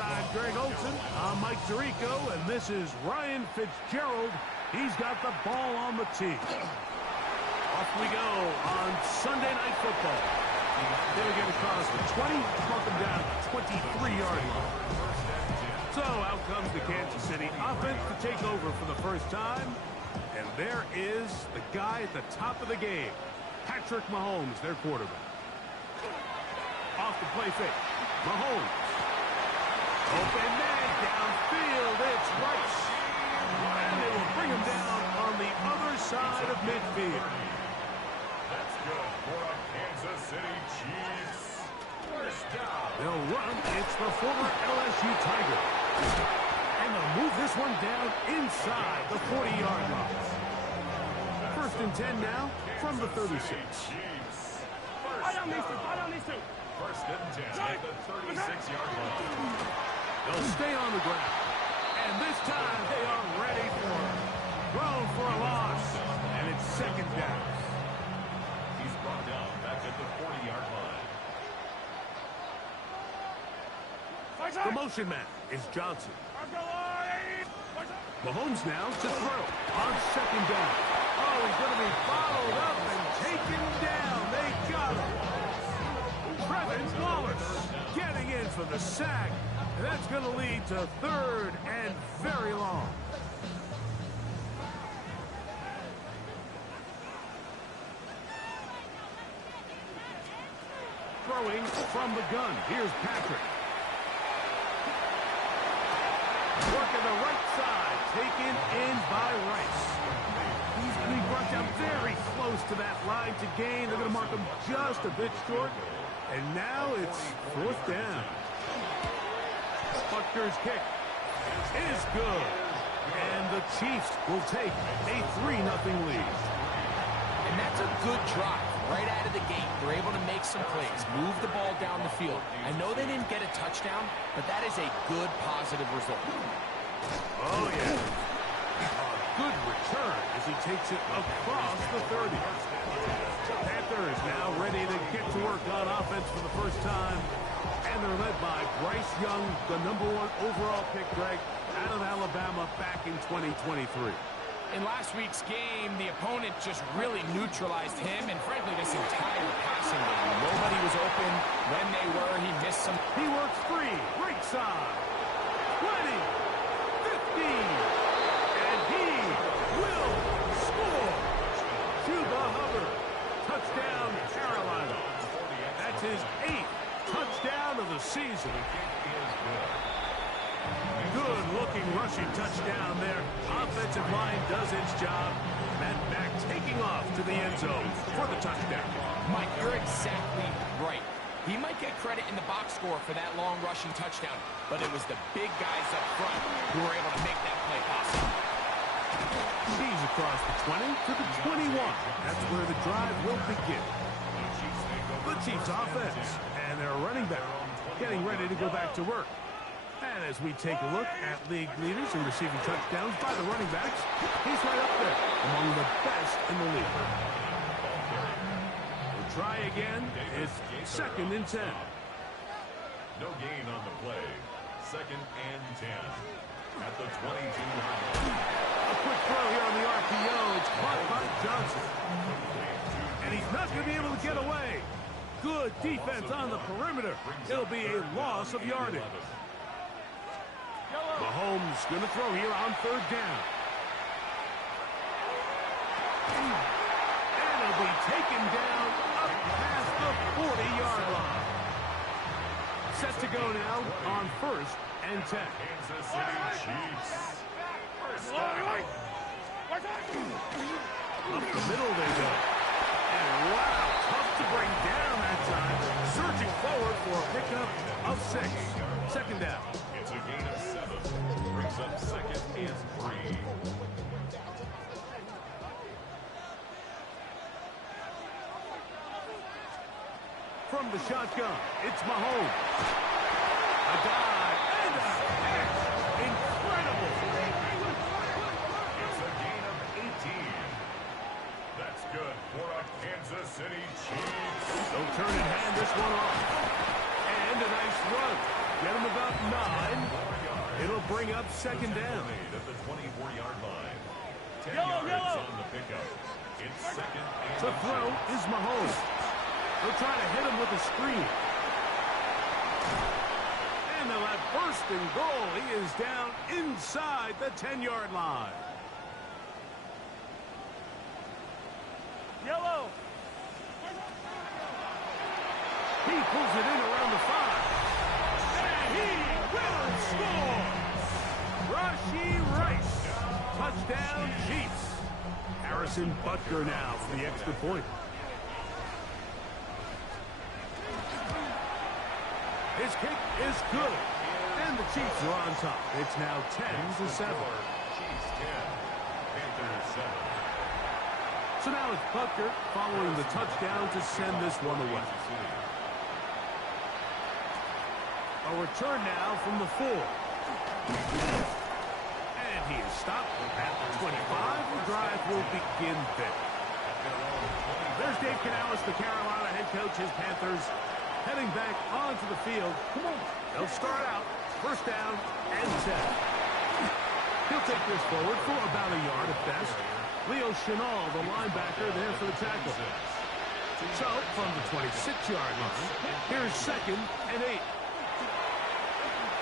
Alongside Greg Olson, I'm Mike Tirico, and this is Ryan Fitzgerald. He's got the ball on the tee. Off we go on Sunday Night Football. They'll get across the 20, mark them down 23-yard line. So out comes the Kansas City offense to take over for the first time. And there is the guy at the top of the game, Patrick Mahomes, their quarterback. Off the play fake, Mahomes. Open man downfield, it's Rice. And they will bring him down on the other side of midfield. That's good for a Kansas City Chiefs. First down. They'll run. It's the former LSU Tiger. And they'll move this one down inside the 40-yard line. First and 10 now from the 36. I don't need to. First and 10 at the 36-yard line. They'll stay on the ground. And this time they are ready for it. Thrown for a loss. And it's second down. He's brought down back at the 40-yard line. The motion man is Johnson. Mahomes now to throw on second down. Oh, he's going to be followed up and taken down. They got him. Trevin Wallace getting in for the sack. And that's going to lead to third and very long. Throwing from the gun. Here's Patrick. Working the right side. Taken in by Rice. He's going to be brought down very close to that line to gain. They're going to mark him just a bit short. And now it's fourth down. Buckner's kick is good. And the Chiefs will take a 3-0 lead. And that's a good drive right out of the gate. They're able to make some plays, move the ball down the field. I know they didn't get a touchdown, but that is a good positive result. Oh, yeah. A good return as he takes it across the 30. Panthers now ready to get to work on offense for the first time. And they're led by Bryce Young, the #1 overall pick, Greg, out of Alabama back in 2023. In last week's game, the opponent just really neutralized him and, frankly, this entire passing game. Nobody was open. When they were, he missed some. He works free. Right side. 20. 15. And he will score. Chuba Hubbard. Touchdown, Carolina. That's his 8th touchdown of the season. Good-looking rushing touchdown there. Offensive line does its job. That back taking off to the end zone for the touchdown. Mike, you're exactly right. He might get credit in the box score for that long rushing touchdown, but it was the big guys up front who were able to make that play possible. He's across the 20 to the 21. That's where the drive will begin. The Chiefs offense and their running back getting ready to go back to work. And as we take a look at league leaders in receiving touchdowns by the running backs, he's right up there among the best in the league. We'll try again. It's second and 10. No gain on the play. Second and 10 at the 22-yard line. A quick throw here on the RPO. It's caught by Johnson. And he's not going to be able to get away. Good defense on the perimeter. It'll be a loss of yardage. Mahomes going to throw here on third down. And he'll be taken down up past the 40-yard line. Set to go now on first and 10. Kansas City Chiefs. First down. Up the middle they go. And wow, tough to bring down that time. Surging forward for a pickup of 6. Second down. It's a gain of 7. Brings up second and 3. From the shotgun, it's Mahomes. A dive and a catch. Incredible. It's a gain of 18. That's good for a Kansas City Chiefs. They'll turn and hand this one off. And a nice run. Get him about 9. It'll bring up second down. At the 24-yard line. 10 yards on the pickup. It's second and The throw is Mahomes. They'll try to hit him with a screen. And they'll have first and goal. He is down inside the 10-yard line. Yellow. He pulls it in around the 5. And he will score. Rashee Rice. Touchdown, Chiefs. Harrison Butker now for the extra point. His kick is good. And the Chiefs are on top. It's now 10-7. Chiefs 10. Panthers 7. So now it's Butker following the touchdown to send this one away. A return now from the 4. And he is stopped at the 25. The drive will begin there. There's Dave Canales, the Carolina head coach. His Panthers heading back onto the field. Come on. They'll start out first down and 10. He'll take this forward for about a yard at best. Leo Chenal, the linebacker, there for the tackle. So, from the 26-yard line, here's second and 8.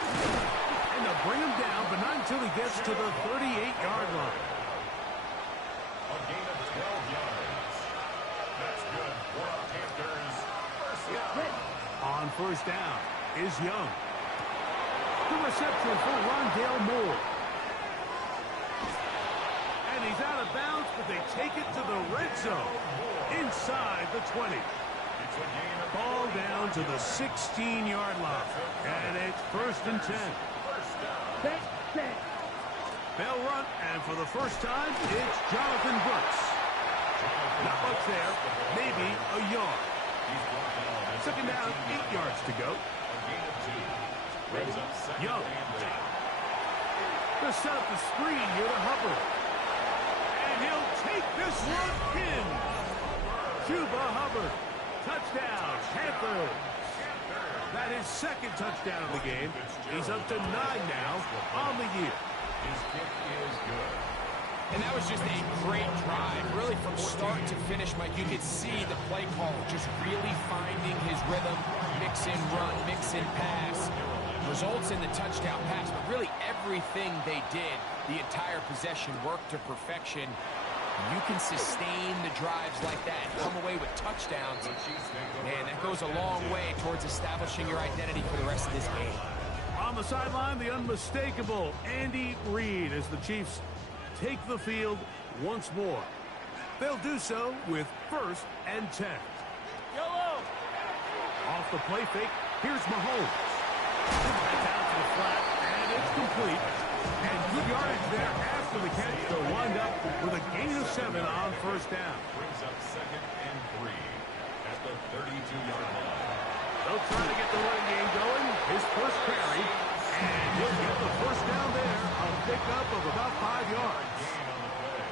And they'll bring him down, but not until he gets to the 38-yard line. A gain of 12 yards. That's good for the Panthers. First down. On first down is Young. The reception for Rondale Moore. And he's out of bounds, but they take it to the red zone. Inside the 20. Ball down to the 16-yard line. And it's first and 10. They'll run, and for the first time, it's Jonathan Brooks. Not much there, maybe a yard. Second down, 8 yards to go. Young. They'll set up the screen here to Hubbard. And he'll take this one in. Chuba Hubbard. Touchdown, Panthers. That is second touchdown of the game. He's up to 9 now on the year. His kick is good. And that was just a great drive. Really, from start to finish, Mike, you could see the play call just really finding his rhythm. Mix in run, mix in pass. Results in the touchdown pass, but really everything they did, the entire possession worked to perfection. You can sustain the drives like that, come away with touchdowns. Man, that goes a long way towards establishing your identity for the rest of this game. On the sideline, the unmistakable Andy Reid as the Chiefs take the field once more. They'll do so with first and 10. Yellow. Off the play fake, here's Mahomes. Back down to the flat, and it's complete. And good yardage there after the catch to wind up with a gain of 7 on first down. Brings up second and 3 at the 32-yard line. They'll try to get the running game going. His first carry, and he'll get the first down there. A pickup of about 5 yards. Gain on the play.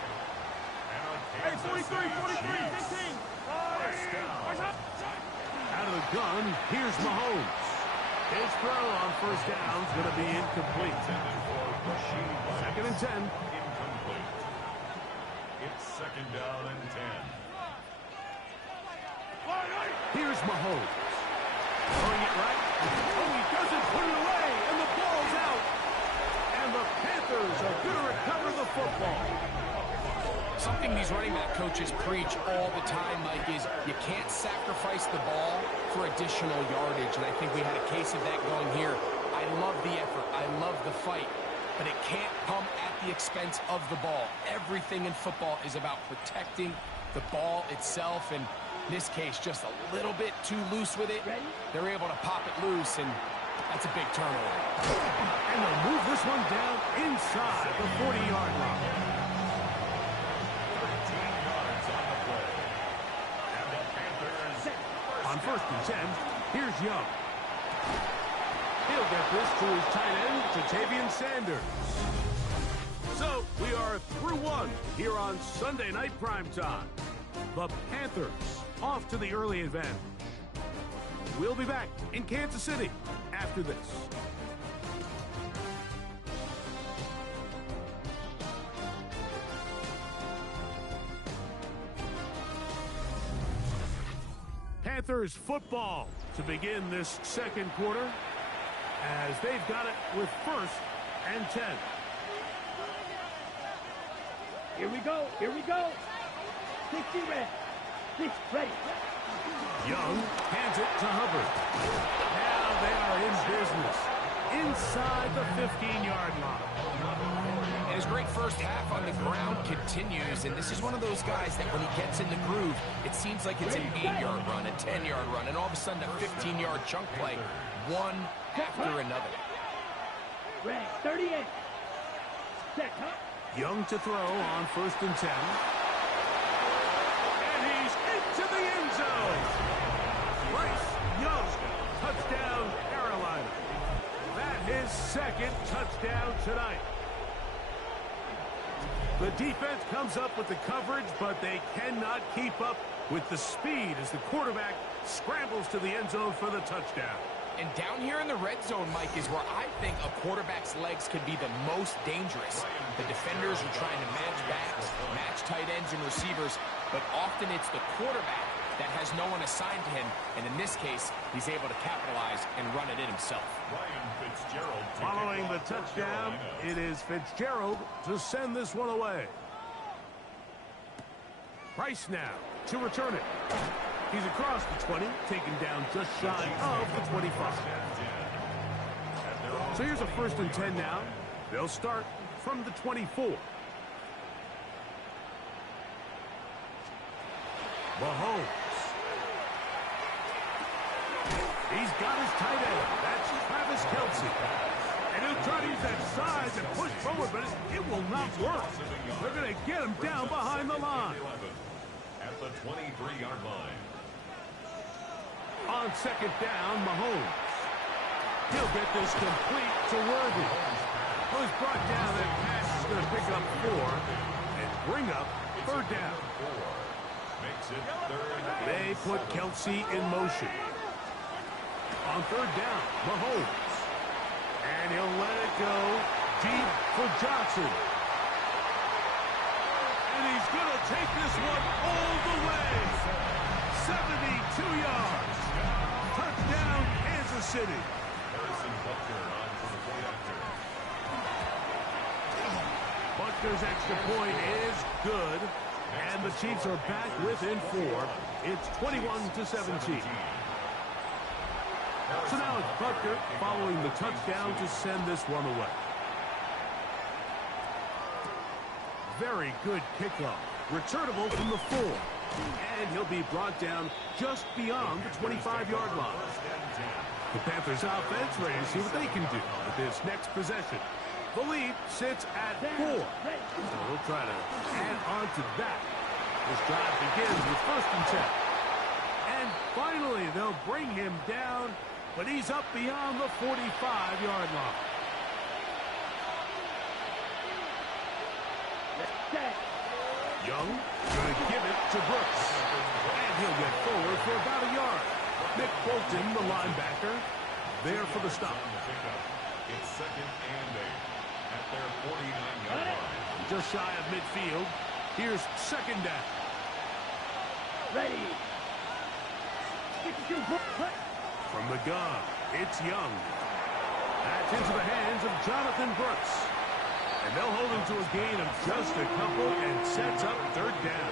Hey, 43, 15. First down. Out of the gun, here's Mahomes. His throw on first down is going to be incomplete. Second and 10. Incomplete. It's second down and 10. Here's Mahomes. Throwing it right. Oh, he doesn't put it away, and the ball's out. And the Panthers are going to recover the football. Something these running back coaches preach all the time, Mike, is you can't sacrifice the ball for additional yardage. And I think we had a case of that going here. I love the effort. I love the fight. But it can't come at the expense of the ball. Everything in football is about protecting the ball itself. And in this case, just a little bit too loose with it. They're able to pop it loose, and that's a big turnover. And they'll move this one down inside the 40-yard line. 13 yards on the play. And the Panthers On first and 10, here's Young. He'll get this to his tight end, Ja'Tavion Sanders. So, we are through one here on Sunday Night Primetime. The Panthers off to the early advantage. We'll be back in Kansas City after this. Panthers football to begin this second quarter as they've got it with 1st and 10. Here we go. Here we go. 60 red. 6 ready. Young hands it to Hubbard. Now they are in business inside the 15-yard line. And his great first half on the ground continues, and this is one of those guys that when he gets in the groove, it seems like it's an 8-yard run, a 10-yard run, and all of a sudden a 15-yard chunk play, one after another. Ready. 38. Set. Young to throw on 1st and 10. And he's into the end zone. Bryce Young, touchdown Carolina. That his 2nd touchdown tonight. The defense comes up with the coverage, but they cannot keep up with the speed as the quarterback scrambles to the end zone for the touchdown. And down here in the red zone, Mike, is where I think a quarterback's legs can be the most dangerous. The defenders are trying to match backs, match tight ends and receivers, but often it's the quarterback that has no one assigned to him, and in this case, he's able to capitalize and run it in himself. Following the touchdown, it is Fitzgerald to send this one away. Price now to return it. He's across the 20, taken down just shy of the 25. So here's a 1st and 10 now. They'll start from the 24. Mahomes. He's got his tight end. That's Travis Kelce. And he'll try to use that size and push forward, but it will not work. They're going to get him down behind the line. At the 23-yard line. On 2nd down, Mahomes. He'll get this complete to Worthy. Who's brought down that pass is going to pick up 4 and bring up 3rd down. Makes it 3rd. They put Kelce in motion. On 3rd down, Mahomes. And he'll let it go deep for Johnson. And he's going to take this one all the way. 72 yards. Touchdown, Kansas City. Butker's extra point is good. And the Chiefs are back within 4. It's 21-17. So now it's Butker following the touchdown to send this one away. Very good kickoff. Returnable from the 4. And he'll be brought down just beyond the 25-yard line. The Panthers offense ready to see what they can do with this next possession. The lead sits at 4. So we'll try to add on to that. This drive begins with 1st and 10. And finally, they'll bring him down, but he's up beyond the 45-yard line. Young going to give it to Brooks. And he'll get forward for about a yard. Nick Bolton, the linebacker, there for the stop. It's 2nd and 8 at their 49-yard line. Just shy of midfield. Here's 2nd down. Ready. From the gun, it's Young. That's into the hands of Jonathan Brooks. And they'll hold him to a gain of just a couple and sets up 3rd down.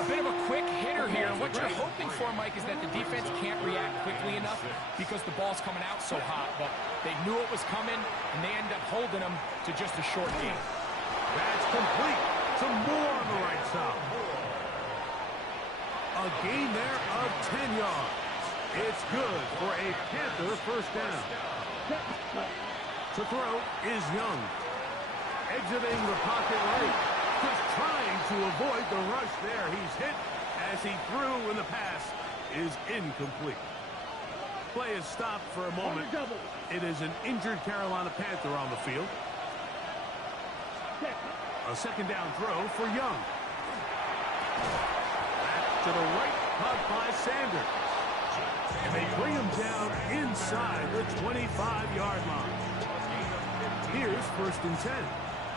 A bit of a quick hitter here. What you're hoping for, Mike, is that the defense can't react quickly enough because the ball's coming out so hot. But they knew it was coming, and they end up holding him to just a short gain. That's complete. Some more on the right side. A gain there of 10 yards. It's good for a Panther 1st down. To throw is Young. Exiting the pocket right. Just trying to avoid the rush there. He's hit as he threw, and the pass is incomplete. Play is stopped for a moment. It is an injured Carolina Panther on the field. A 2nd down throw for Young. Back to the right, caught by Sanders. And they bring him down inside the 25-yard line. Here's 1st and 10.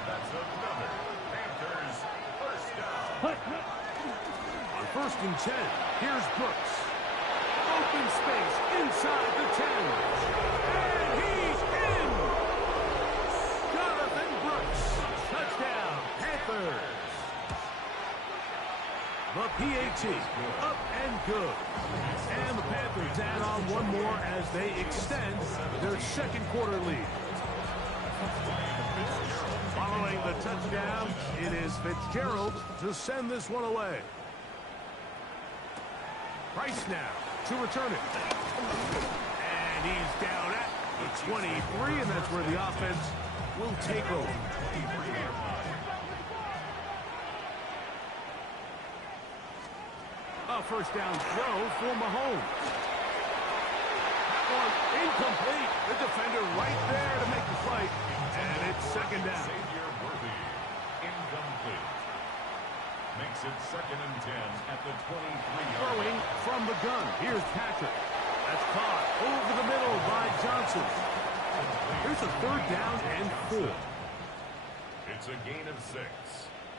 That's another Panthers first down. On 1st and 10, here's Brooks. Open space inside the 10. And he's in! Jonathan Brooks. Touchdown, Panthers. The PAT, up and good. And the Panthers add on one more as they extend their 2nd quarter lead. Following the touchdown, it is Fitzgerald to send this one away. Price now to return it. And he's down at the 23, and that's where the offense will take over. A 1st down throw for Mahomes. That one incomplete. The defender right there to make the fight. And it's 2nd down. Incomplete. Makes it 2nd and 10 at the 23-yard Throwing line. from the gun. Here's Patrick. That's caught over the middle by Johnson. Here's a 3rd down and 4. It's a gain of 6.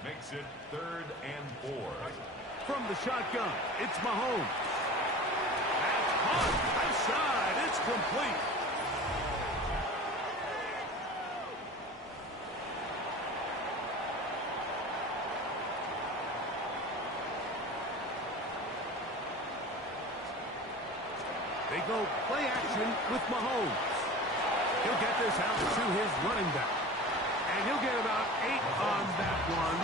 Makes it 3rd and 4. From the shotgun, it's Mahomes. That's caught outside. It's complete. They go play action with Mahomes. He'll get this out to his running back. And he'll get about 8 on that one.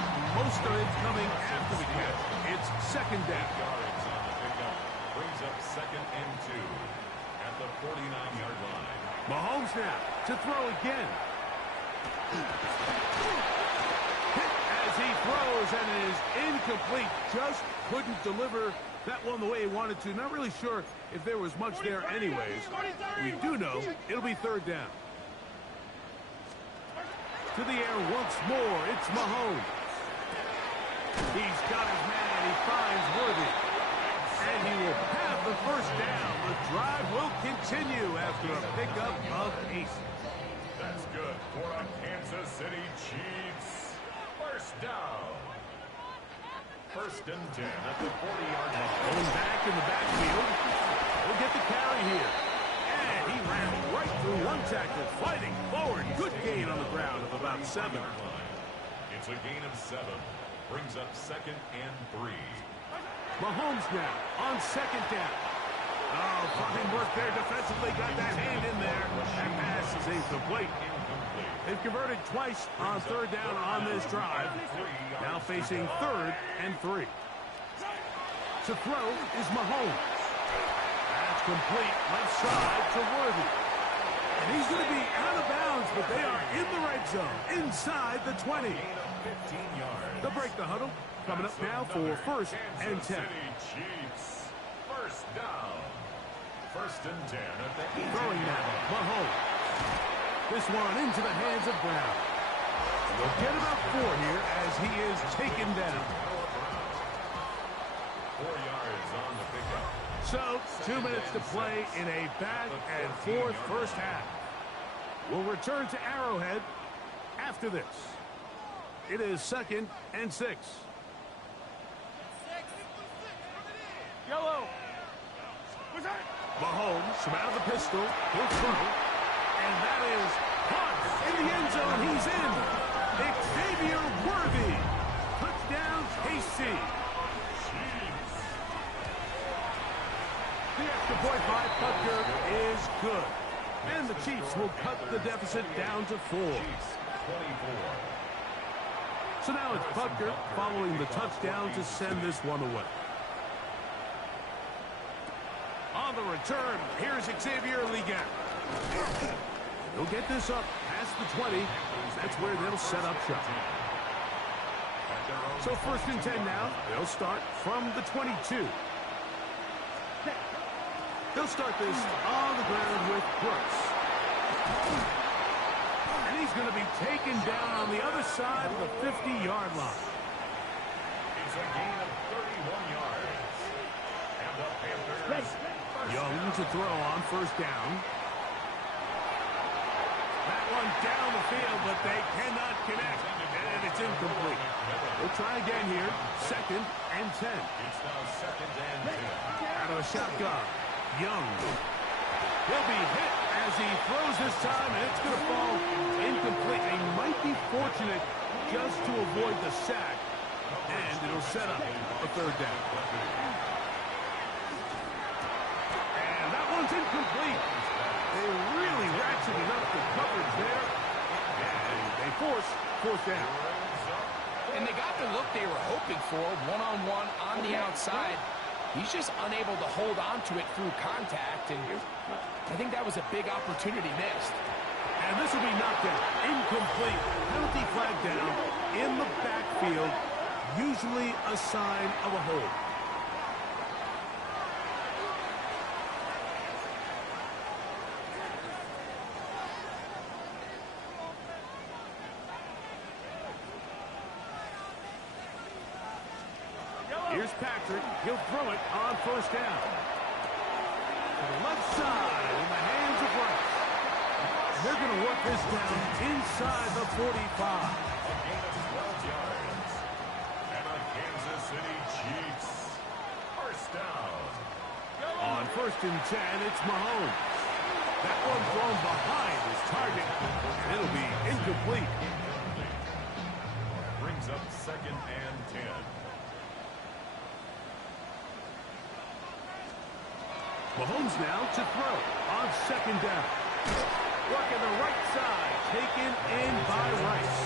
Most of it coming after the catch. It's 2nd down. Yards on the pickup. Brings up 2nd and 2 at the 49-yard line. Mahomes now to throw again. Hit as he throws, and it is incomplete. Just couldn't deliver that one the way he wanted to. Not really sure if there was much there anyways. We do know it'll be 3rd down. To the air once more, it's Mahomes. He's got his man, he finds Worthy. And he will have the 1st down. The drive will continue after a pickup of 8. That's good for a Kansas City Chiefs. 1st down. 1st and 10 at the 40-yard line. Going back in the backfield. He'll get the carry here. And he ran right through one tackle, fighting forward. Good gain on the ground of about 7. It's a gain of 7. Brings up 2nd and 3. Mahomes now on 2nd down. Oh, fine work there defensively. Got that hand in there. That pass is incomplete. They've converted twice on 3rd down on this drive. Now facing 3rd and 3. To throw is Mahomes. That's complete. Left side to Worthy. And he's going to be out of bounds, but they are in the red zone, inside the 20. They'll break the huddle. Coming up now for 1st and 10. Chiefs. 1st down. 1st and 10 at the 18. Throwing now, Mahomes. This one into the hands of Brown. They'll get about 4 here as he is taken down. 4 yards on the pickup. So, 2 minutes to play in a back-and-forth 1st half. We'll return to Arrowhead after this. It is 2nd and 6. Yellow. Mahomes from out of the pistol. He'll throw. And that is caught in the end zone. He's in. Xavier Worthy. Touchdown, KC. The extra point by Butker is good. And the Chiefs will cut the deficit down to 4. 24. So now it's Butker following the touchdown to send this one away. On the return, here's Xavier Liga. He'll get this up past the 20. That's where they'll set up shop. So 1st and 10 now. They'll start from the 22. They'll start this on the ground with Brooks. And he's going to be taken down on the other side of the 50-yard line. It's a gain of 31 yards. And the Panthers to throw on first down. That one down the field, but they cannot connect, and it's incomplete. We'll try again here. 2nd and 10. It's now 2nd and 10. Out of a shotgun. Young. He'll be hit as he throws this time, and it's going to fall incomplete. They might be fortunate just to avoid the sack, and it'll set up a 3rd down. And that one's incomplete. They really ratcheted up the coverage there, and they force 4th down. And they got the look they were hoping for, one-on-one on the outside. He's just unable to hold on to it through contact, and I think that was a big opportunity missed. And this will be knocked out. Incomplete. Penalty flag down in the backfield, usually a sign of a hold. Here's Patrick. He'll throw it on first down. To the left side in the hands of Rice. They're going to work this down inside the 45. A gain of 12 yards. And a Kansas City Chiefs. First down. On 1st and 10, it's Mahomes. That one thrown behind his target, and it'll be incomplete. Brings up 2nd and 10. Mahomes now to throw on 2nd down. Working the right side, taken in by Rice.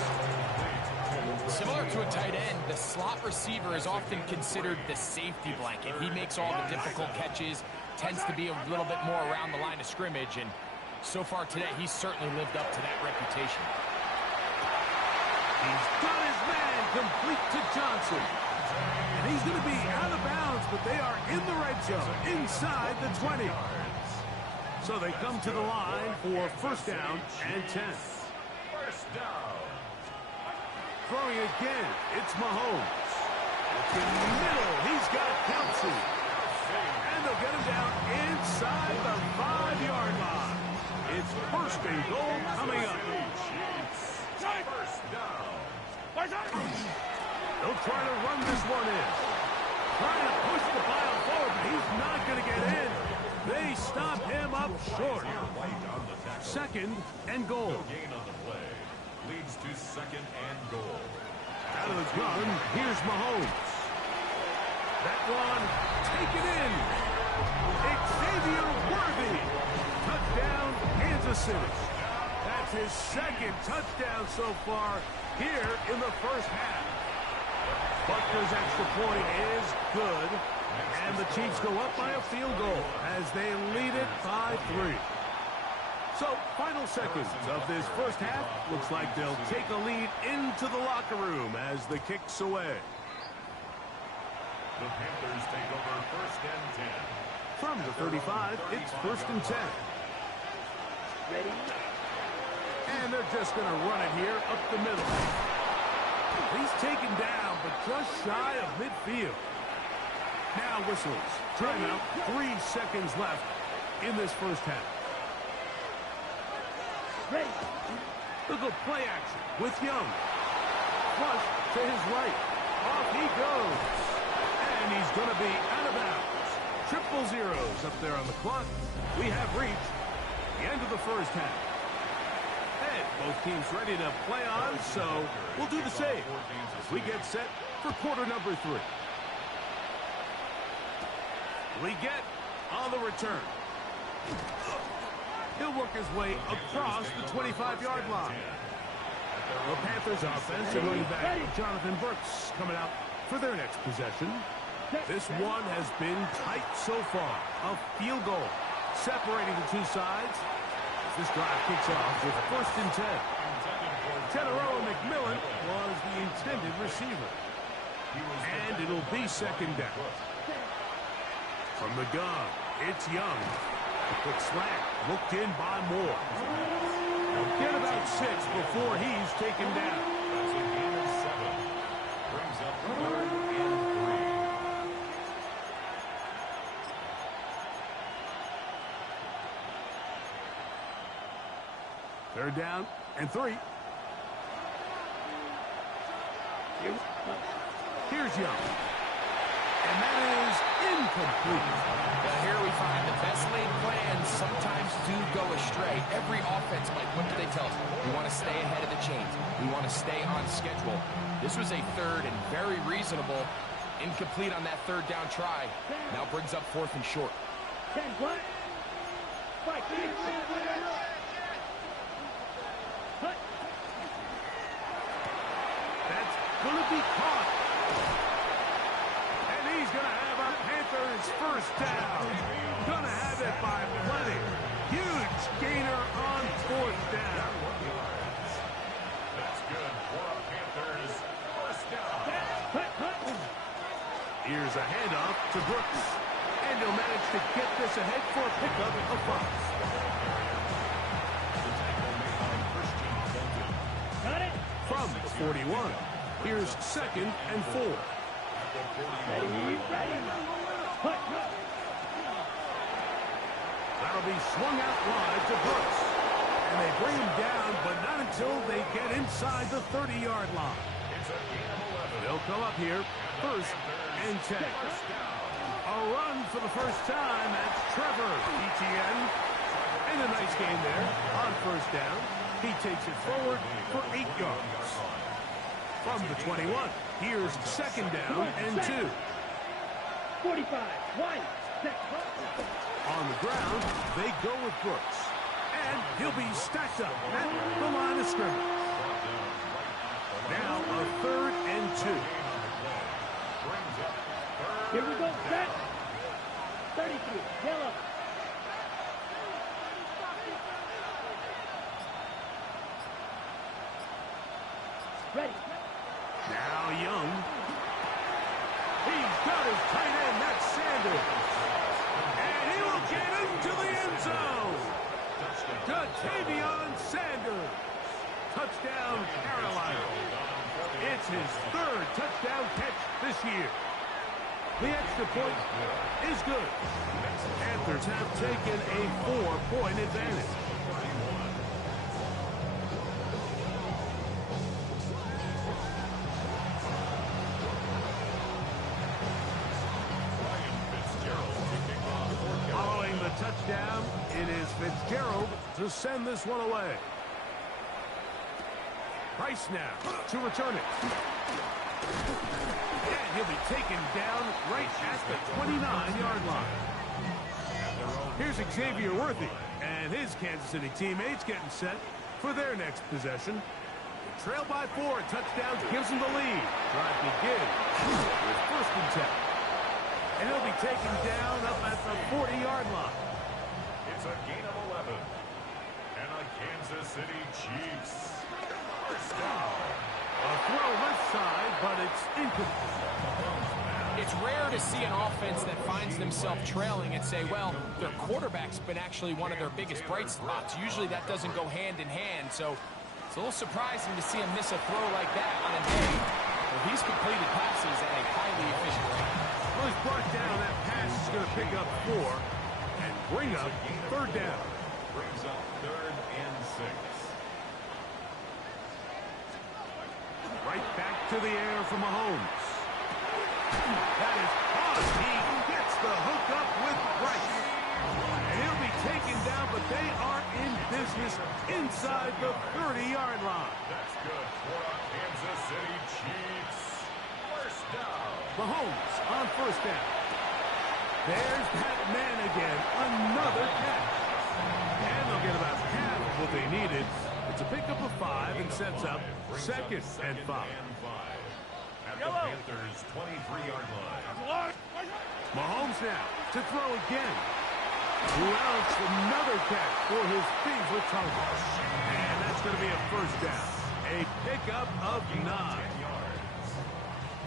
Similar to a tight end, the slot receiver is often considered the safety blanket. He makes all the difficult catches, tends to be a little bit more around the line of scrimmage, and so far today, he's certainly lived up to that reputation. He's got his man complete to Johnson. And he's going to be out of bounds, but they are in the red zone, inside the 20. So they come to the line for 1st down and 10. First down. Throwing again, it's Mahomes. In the middle, he's got Kelsey. And they'll get him down inside the 5-yard line. It's 1st and goal coming up. First down. They'll try to run this one in. Trying to push the pile forward, but he's not going to get in. They stop him up short. 2nd and goal. No gain on the play. Leads to 2nd and goal. Out of the gun, here's Mahomes. That one taken in. Xavier Worthy. Touchdown, Kansas City. That's his 2nd touchdown so far here in the first half. Butker's extra point is good, and the Chiefs go up by a field goal as they lead it by 3. So, final seconds of this first half. Looks like they'll take a lead into the locker room as the kick's away. The Panthers take over 1st and 10. From the 35, it's 1st and 10. Ready? And they're just going to run it here up the middle. He's taken down, but just shy of midfield. Now whistles. Timeout. 3 seconds left in this first half. Ready? Look at play action with Young. Flush to his right. Off he goes. And he's going to be out of bounds. 0-0 up there on the clock. We have reached the end of the first half. And both teams ready to play on, so we'll do the same as we get set for quarter number 3. We get on the return. He'll work his way across the 25-yard line. The Panthers offense are going back. Jonathan Burks coming out for their next possession. This one has been tight so far. A field goal separating the two sides. This drive kicks off with 1st and 10. Teteroa McMillan was the intended receiver. And it'll be 2nd down. From the gun, it's Young. A quick slant, looked in by Moore. He'll get about 6 before he's taken down. That's a gain of 7. Brings up 3rd and 3. Third down and 3. Here's Young. And that is incomplete. Well, here we find the best laid plans sometimes do go astray. Every offense, Mike, what do they tell us? We want to stay ahead of the chains. We want to stay on schedule. This was a third and very reasonable. Incomplete on that third down try. Now brings up 4th and short. 10, what? Fight. Cut. That's going to be caught. And he's going to have a Panthers first down. Going to have it by plenty. Huge gainer on 4th down. That's good for a Panthers first down. Cut. Here's a handoff to Brooks. And he'll manage to get this ahead for a pickup of 5. Got it. From the 41. Here's 2nd and 4. Ready. Cut. That'll be swung out wide to Brooks. And they bring him down, but not until they get inside the 30-yard line. They'll come up here, 1st and 10. A run for the first time. That's Trevor Etienne. And a nice gain there on 1st down. He takes it forward for 8 yards. From the 21, here's 2nd down and 2. 45. Wide. Set. On the ground, they go with Brooks. And he'll be stacked up at the line of scrimmage. Now a 3rd and 2. Here we go. Set. 33. Yellow. Ready. Now Young. He's got his tight end. That's Sanders. And he will get into the end zone. Jatavion Sanders. Touchdown, Carolina. It's his 3rd touchdown catch this year. The extra point is good. Panthers have taken a 4-point advantage. Following the touchdown, it is Fitzgerald to send this one away. Price now to return it. And he'll be taken down right at the 29-yard line. Here's Xavier Worthy and his Kansas City teammates getting set for their next possession. Trail by 4, touchdown gives them the lead. Drive begins with 1st and 10. And he'll be taken down up at the 40-yard line. It's a gain of 11. And a Kansas City Chiefs first down. A throw left side, but it's incomplete. It's rare to see an offense that finds themselves trailing and say, well, their quarterback's been actually one of their biggest bright spots. Usually that doesn't go hand in hand, so it's a little surprising to see him miss a throw like that on a day where he's completed passes at a highly efficient rate. Well, he's brought down. That pass is going to pick up 4 and bring up 3rd down. Brings up 3rd and 6. Right back to the air for Mahomes. That is caught. He gets the hook up with Rice. And he'll be taken down, but they are in business inside the 30-yard line. That's good for a Kansas City Chiefs first down. Mahomes on 1st down. There's that man again. Another catch. And they'll get about half of what they needed. It's a pickup of 5 and sets up 2nd and 5. At the Panthers' 23-yard line. Mahomes now to throw again. Who else? Another catch for his favorite target. And that's going to be a 1st down. A pickup of 9.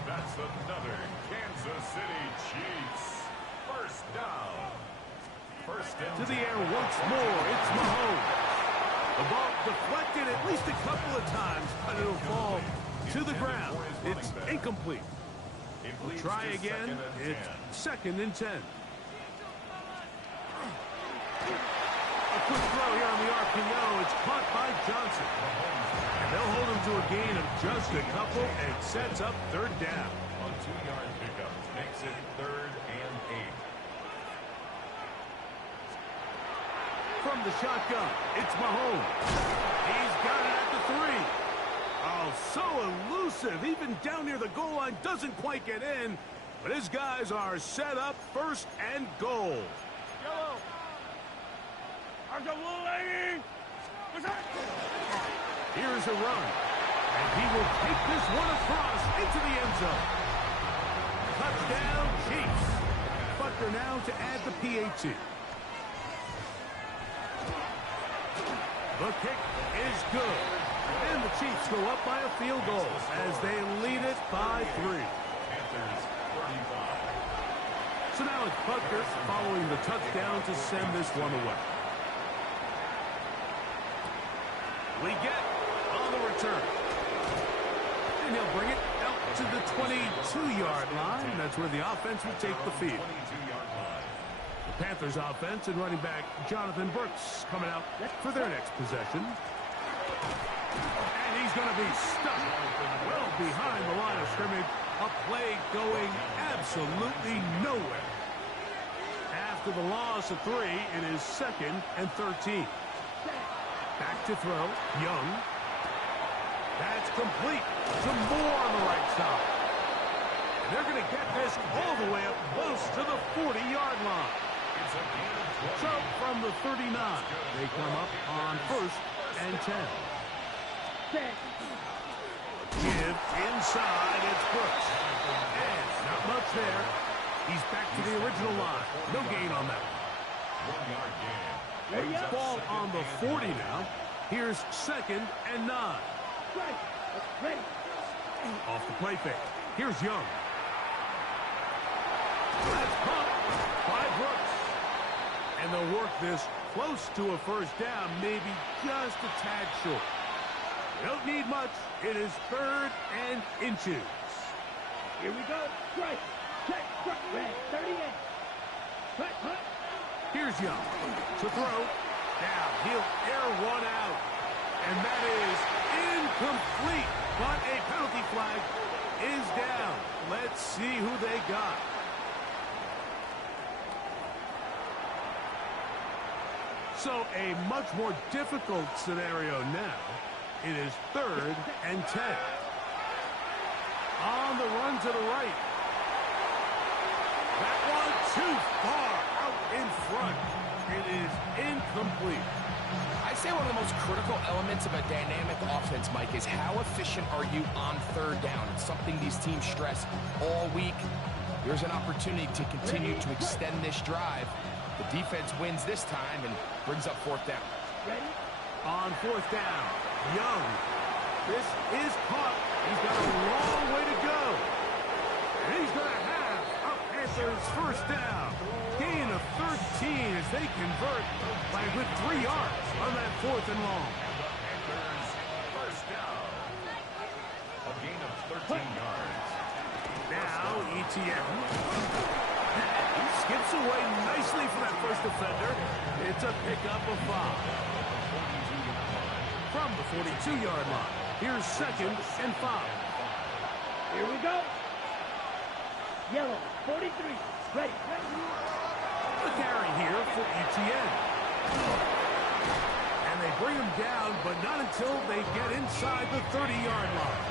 That's another Kansas City Chiefs first down. First and To the air once more. It's Mahomes. The ball deflected at least a couple of times, but it'll fall to the ground. It's incomplete. We'll try again. It's 2nd and 10. A quick throw here on the RPO. It's caught by Johnson. And they'll hold him to a gain of just a couple and sets up third down. On 2-yard pickup, makes it 3rd and 8. From the shotgun, it's Mahomes. He's got it at the 3. Oh, so elusive. Even down near the goal line, doesn't quite get in. But his guys are set up 1st and goal. Yellow. Here's a run. And he will take this one across into the end zone. Touchdown, Chiefs. Butker now to add the PAT. The kick is good. And the Chiefs go up by a field goal as they lead it by 3. Panthers 35. So now it's Butker following the touchdown to send this one away. We get on the return. And he'll bring it out to the 22-yard line. That's where the offense will take the field. 22-yard line. The Panthers offense and running back Jonathan Brooks coming out for their next possession. And he's going to be stuck well behind the line of scrimmage. A play going absolutely nowhere. After the loss of 3, it is 2nd and 13. Back to throw. Young. That's complete to Moore on the right side. And they're going to get this all the way up close to the 40-yard line. It's a gain of 20. So from the 39, they come up on 1st and 10. Give inside, it's Brooks. And not much there. He's back to the original line. No gain on that. 1-yard gain. Ball on the 40 now. Here's 2nd and 9. Ready. Off the play fake. Here's Young. That's pumped by Brooks. And they'll work this close to a 1st down, maybe just a tad short. They don't need much. It is 3rd and inches. Here we go. Strike. Check. Red. 38. Cut. Here's Young to throw. Now he'll air one out. And that is incomplete. But a penalty flag is down. Let's see who they got. So a much more difficult scenario now. It is 3rd and 10. On the run to the right. That one too far out in front. It is incomplete. I say one of the most critical elements of a dynamic offense, Mike, is how efficient are you on 3rd down? It's something these teams stress all week. There's an opportunity to continue to extend this drive. The defense wins this time and brings up 4th down. Ready? On 4th down, Young. This is caught. He's got a long way to go. And he's going to have a Panthers 1st down. Gain of 13 as they convert by a good 3 yards on that 4th and long. Panthers 1st down. A gain of 13 yards. Now, ETN. He skips away nicely from that first defender. It's a pickup of 5. From the 42-yard line. Here's 2nd and 5. Here we go. Yellow. 43. Ready. A carry here for ETN. And they bring him down, but not until they get inside the 30-yard line.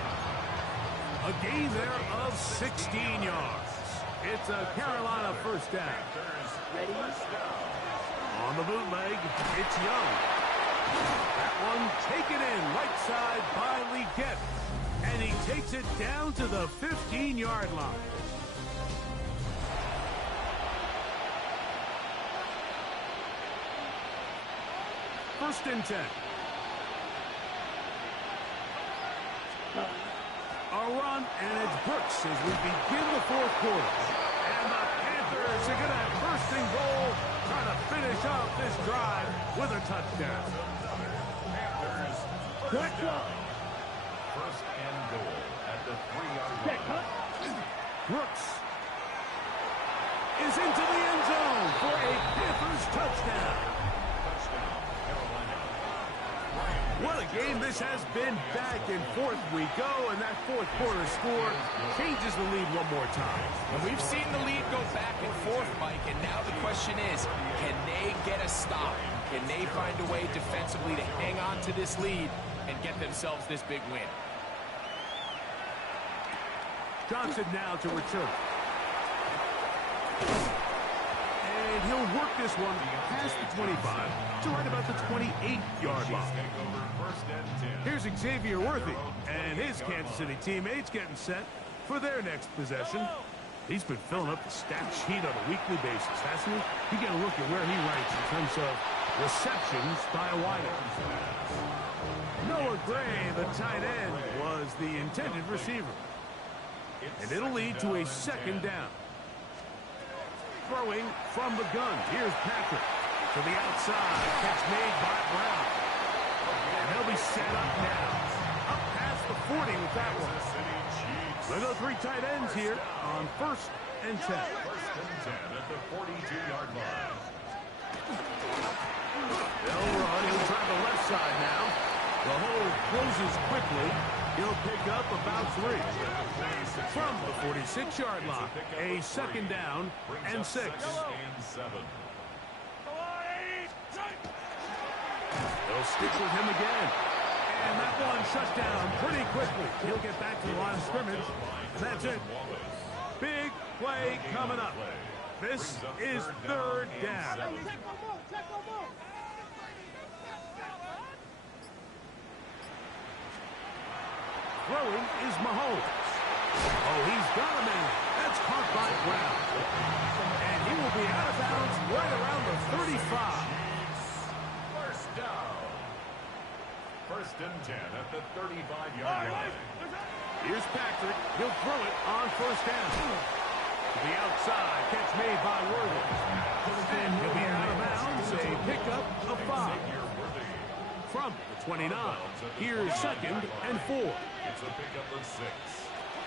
A gain there of 16 yards. It's a Carolina 1st down. Ready. On the bootleg, it's Young. That one taken in right side by Leggett. And he takes it down to the 15-yard line. First and 10. A run, and it's Brooks as we begin the 4th quarter. And the Panthers are going to have 1st and goal, trying to finish off this drive with a touchdown. Panthers 1st down. 1st and goal at the 3-yard line. Brooks is into the end zone for a Panthers touchdown. What a game this has been. Back and forth we go, and that fourth quarter score changes the lead one more time. And we've seen the lead go back and forth, Mike, and now the question is, can they get a stop? Can they find a way defensively to hang on to this lead and get themselves this big win? Johnson now to return. And he'll work this one past the 25 to right about the 28-yard line. Here's Xavier Worthy and his Kansas City teammates getting set for their next possession. He's been filling up the stat sheet on a weekly basis, hasn't he? You get a look at where he ranks in terms of receptions by a wideout. Noah Gray, the tight end, was the intended receiver. And it'll lead to a second down. Throwing from the gun. Here's Patrick to the outside. Catch made by Brown. And they'll be set up now. Up past the 40 with that one. Look at 3 tight ends here on 1st and 10. 1st and 10 at the 42-yard line. They'll run. He'll try the left side now. The hole closes quickly. He'll pick up about 3. From the 46-yard line, a second down and 6. They'll stick with him again. And that one shut down pretty quickly. He'll get back to the line of scrimmage. And that's it. Big play coming up. This is 3rd down. Throwing is Mahomes. Oh, he's got a man. That's caught by Brown. And he will be out of bounds right around the 35. 1st down. 1st and 10 at the 35-yard line. Here's Patrick. He'll throw it on 1st down. To the outside. Catch made by Worthy. And he'll be out of bounds. A pickup of 5. From the 29. Here's 2nd and 4. It's a pickup of 6.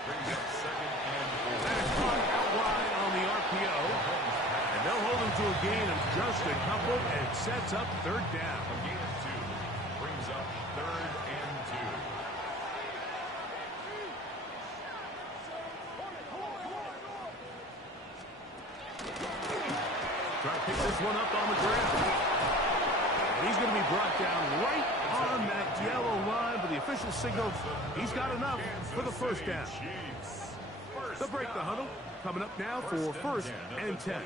Brings up 2nd and 4. That is caught out wide on the RPO. And they'll hold him to a gain of just a couple and sets up 3rd down. A gain of 2. Brings up 3rd and 2. Try to pick this one up on the ground. And he's going to be brought down right on that yellow line, but the official signal he's got enough for the 1st down. They'll break the huddle. Coming up now for 1st and 10.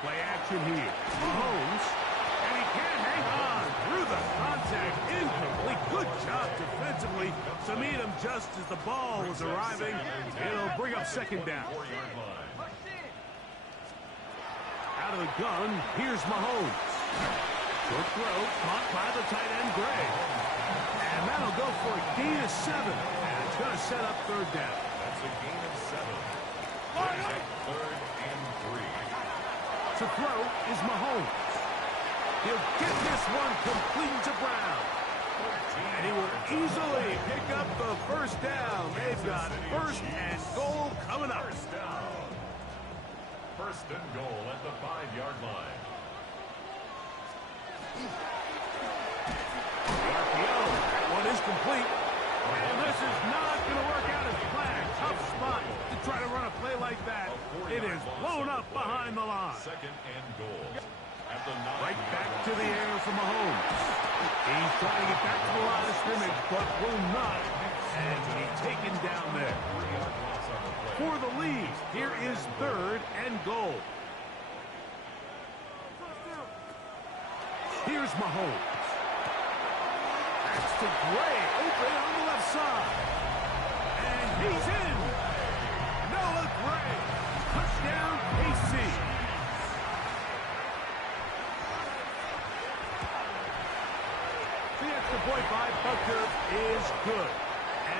Play action here. Mahomes, and he can't hang on through the contact. Incomplete. Good job defensively to meet him just as the ball was arriving. It'll bring up 2nd down. Out of the gun, here's Mahomes. Short throw, caught by the tight end, Gray. And that'll go for a gain of 7. And it's going to set up 3rd down. That's a gain of 7. Brings up 3rd and 3. To throw is Mahomes. He'll get this one complete to Brown. And he will easily pick up the 1st down. They've got 1st and goal coming up. 1st down. 1st and goal at the 5-yard line. The RPO, that one is complete. And this is not going to work out as planned. Tough spot to try to run a play like that. It is blown up behind the line. 2nd and goal. At the 9. Right back to the air for Mahomes. He's trying to get back to the line of scrimmage, but will not. And be taken down there. For the lead, here is 3rd and goal. Here's Mahomes. That's to Gray, open on the left side. And he's in. Noah Gray. Touchdown, KC. The extra point by Butker is good.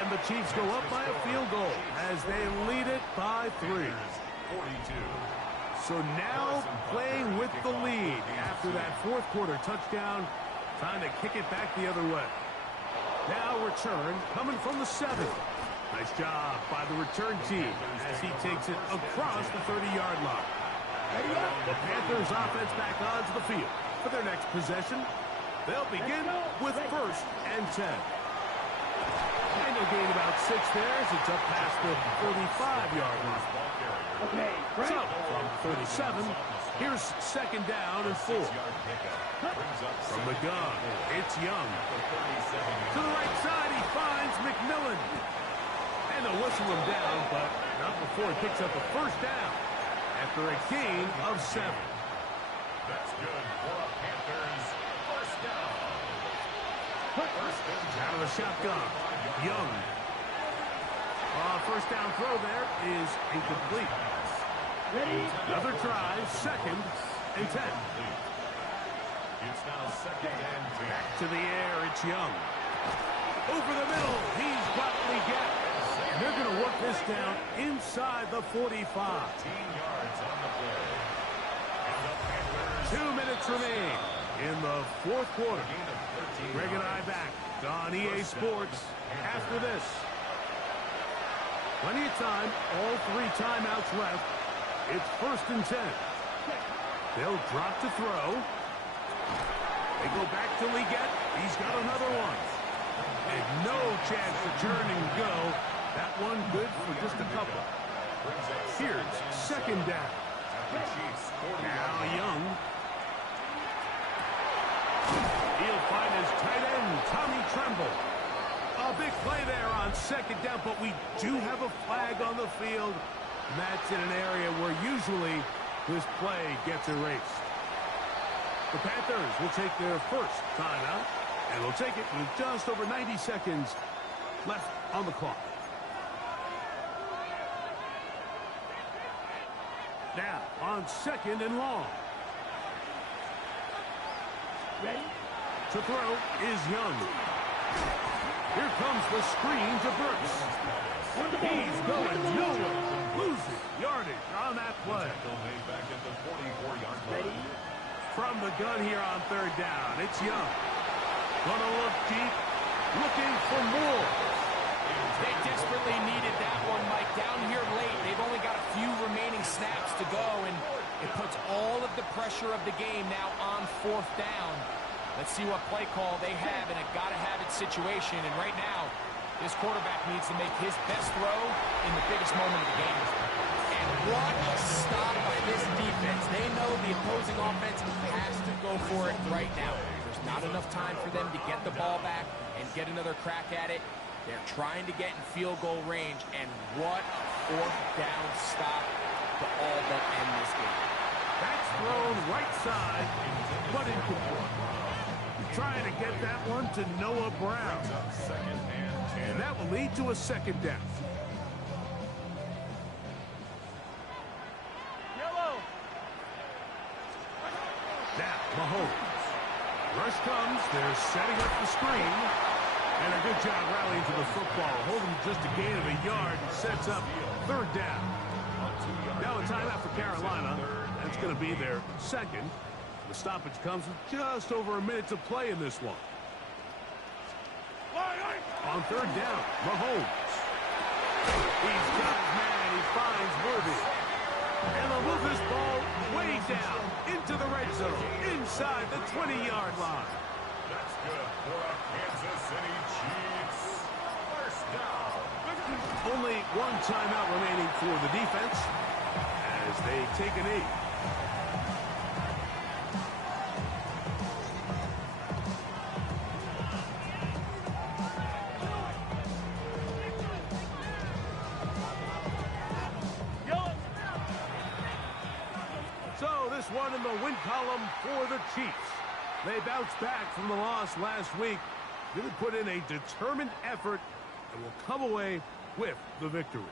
And the Chiefs go up by a field goal as they lead it by 3. 42. So now playing with the lead after that 4th quarter touchdown, trying to kick it back the other way. Now return coming from the 7. Nice job by the return team as he takes it across the 30-yard line. The Panthers offense back onto the field for their next possession. They'll begin with 1st and 10. And they'll gain about 6 there as it's up past the 45-yard line. Okay, right. So, from 37, here's 2nd down and 4. From the gun, it's Young. To the right side, he finds McMillan. And they'll whistle him down, but not before he picks up a 1st down after a gain of 7. That's good for a Panthers 1st down. Out of the shotgun, Young. 1st down throw there is incomplete. Ready? Another try, 2nd and 10. It's now 2nd and 10. Back to the air, it's Young. Over the middle, he's got Leggett. And they're going to work this down inside the 45. 15 yards on the play. And the Panthers 2 minutes remain in the 4th quarter. gain of 13 Greg and I back on EA Sports after this. Plenty of time, all 3 timeouts left. It's 1st and 10. They'll drop to throw. They go back to Leggett. He's got another one. And no chance to turn and go. That one good for just a couple. Here's 2nd down. Now Young. He'll find his tight end, Tommy Tremble. A big play there on 2nd down, but we do have a flag on the field. And that's in an area where usually this play gets erased. The Panthers will take their 1st timeout, and they'll take it with just over 90 seconds left on the clock. Now, on 2nd and long. Ready? To throw is Young. Here comes the screen to Brooks. He's going nowhere. Losing yardage on that play. back at the 44-yard line. Ready? From the gun here on 3rd down, it's Young. Gonna look deep, looking for more. They desperately needed that one, Mike. Down here late, they've only got a few remaining snaps to go, and it puts all of the pressure of the game now on 4th down. Let's see what play call they have in a gotta-have-it situation, and right now, this quarterback needs to make his best throw in the biggest moment of the game. And what a stop by this defense. They know the opposing offense has to go for it right now. There's not enough time for them to get the ball back and get another crack at it. They're trying to get in field goal range, and what a 4th down stop to all but end this game. That's thrown right side, but incomplete. Trying to get that one to Noah Brown. 2nd and 10. And that will lead to a 2nd down. Yellow. Now, Mahomes. Rush comes. They're setting up the screen. And a good job rallying to the football. Holding just a gain of a yard and sets up 3rd down. Now a timeout for Carolina. That's going to be their 2nd. The stoppage comes with just over a minute to play in this one. On 3rd down, Mahomes. He's got his man. He finds Worthy. And they'll move this ball way down into the red zone, inside the 20-yard line. That's good for a Kansas City Chiefs 1st down. Only one timeout remaining for the defense as they take a knee. So this one in the win column for the Chiefs. They bounced back from the loss last week. Really put in a determined effort and will come away with the victory.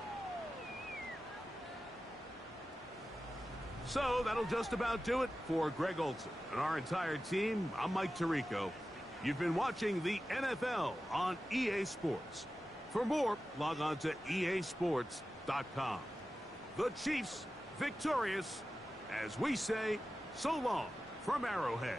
So that'll just about do it for Greg Olson and our entire team. I'm Mike Tirico. You've been watching the NFL on EA Sports. For more, log on to easports.com. The Chiefs victorious, as we say, so long from Arrowhead.